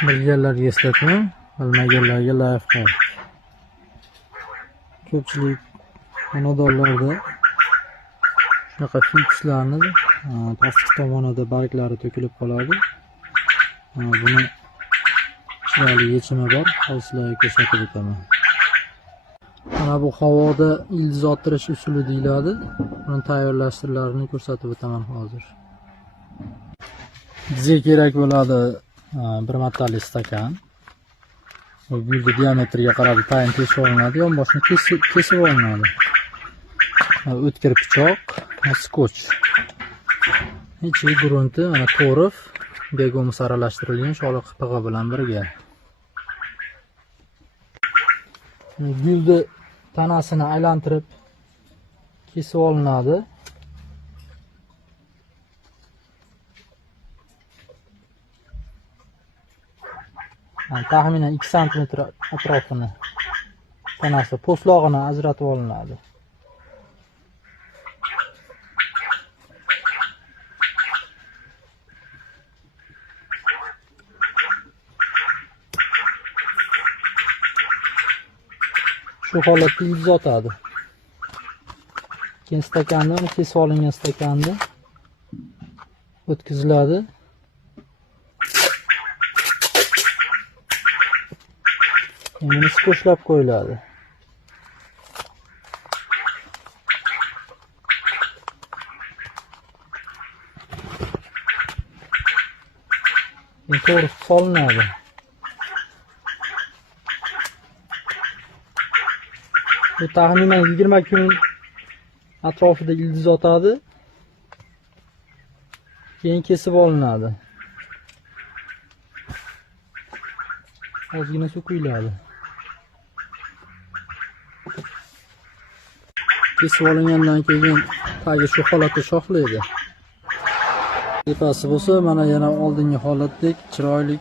Bilganlarga eslatma, bilmaganlarga lifehack. Ko'pchilik xonadonlarda shunaqa fikslarni pastki tomonida barglari to'kilib qoladi. Buni chiroyli yechimi bor, hozir sizlarga ko'rsatib o'taman. Mana bu havoda ildiz ottirish usuli deyiladi. Buni tayyorlash sirlarini ko'rsatib o'taman hozir. Bizga kerak bo'ladi 1 martali stakan. Bu gulni diametriga qarab tayin teshib olinadi, yonboshni kesib olinadi. O'tkir pichoq, skoch. Ichi grunti, mana to'rif, begomus aralashtirilgan sho'li qipig'i bilan birga. Gulni tanasini aylantirib kesib olinadi. Taxminan 2 sm atrofini tanasi po'stlog'ini ajratib olinadi. Shu holatda ildiz otadi. Keyin stakanni, kesib olingan stakanni o'tkaziladi. Buni sko'shlab qo'yiladi. To'g'ri solinadi. Bu taxminan 20 kun atrofida ildiz otadi. Keyin kesib olinadi. Ozgina suv quyiladi. Kesib olingandan keyin tagi shu holatda shoxlaydi. Tepasi bo'lsa mana yana oldingi holatdek chiroyli